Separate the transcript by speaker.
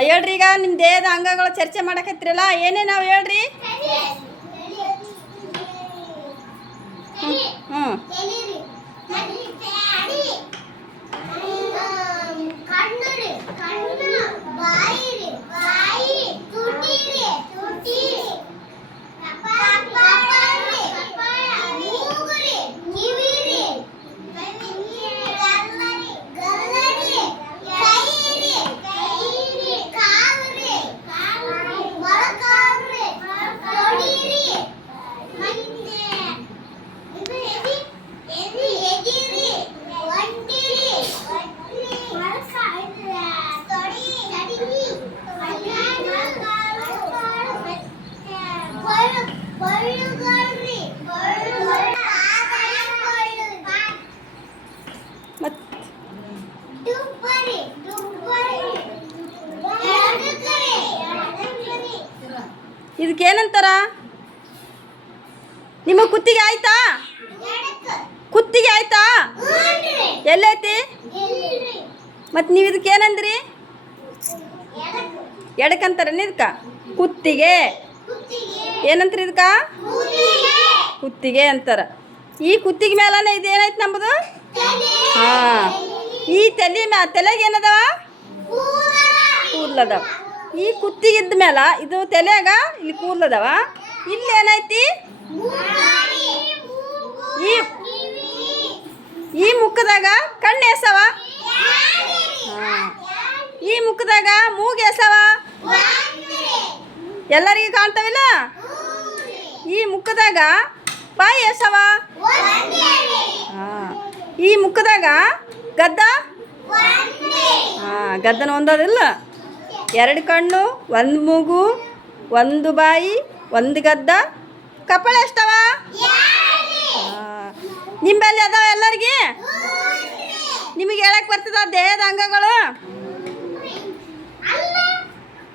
Speaker 1: ಹೇಳ್ರಿ ಈಗ ನಿಮ್ಮ ದೇಹದ ಅಂಗಗಳ ಚರ್ಚೆ ಮಾಡಕತ್ತಿರಲ್ಲ ಏನೇ ನಾವು ಹೇಳ್ರಿ?
Speaker 2: ಡುಬ್ಬರಿ ನಿಮ್ಮ ಎಡಗರಿ ಎಡಗರಿ
Speaker 1: ಇದಕ್ಕೆ ಏನಂತಾರ ನಿಮಗೆ ಕುತ್ತಿಗೆ ಆಯ್ತಾ? ಕುತ್ತಿಗೆ ಆಯ್ತಾ? ಎಲ್ಲೈತಿ? ಮತ್ತೆ ನೀವು ಇದಕ್ಕೆ ಏನಂದ್ರಿ?
Speaker 2: ಎಡಕ
Speaker 1: ಎಡಕ್ಕಂತಾರ ಇದಕ್ಕೆ? ಕುತ್ತಿಗೆ. ಏನಂತಾರ ಇದಕ್ಕ? ಕುತ್ತಿಗೆ. ಅಂತಾರ. ಈ ಕುತ್ತಿಗೆ ಮೇಲನೇ ಇದು ಏನಾಯ್ತು ನಮ್ಮದು ಹಾಂ. ಈ ತಲೆ ಮ್ಯಾ ತಲೆಗೆ ಏನದವ? ಕೂರ್ಲದವ ಈ ಕುತ್ತಿಗಿದ್ದ ಮೇಲೆ ಇದು ತಲೆಯಾಗ ಇಲ್ಲಿ ಕೂರ್ಲದವ ಇಲ್ಲಿ ಏನೈತಿ? ಈ ಈ ಮುಖದಾಗ ಕಣ್ಣು ಎಸವ? ಈ ಮುಖದಾಗ ಮೂಗು ಎಸವ? ಎಲ್ಲರಿಗೂ ಕಾಣ್ತಾವಿಲ್ಲ? ಈ ಮುಖದಾಗ ಬಾಯಿ ಎಸವ? ಹಾಂ. ಈ ಮುಖದಾಗ ಗದ್ದ? ಗದ್ದನ ಒಂದದಿಲ್ಲ. ಎರಡು ಕಣ್ಣು, ಒಂದು ಮೂಗು, ಒಂದು ಬಾಯಿ, ಒಂದು ಗದ್ದ. ಕಪಳ ಎಷ್ಟವ? ನಿಂಬಲ್ಲಿ ಅದಾವ ಎಲ್ಲರಿಗೆ? ನಿಮಗೆ ಹೇಳಕ್ಕೆ ಬರ್ತದ ದೇಹದ ಅಂಗಗಳು?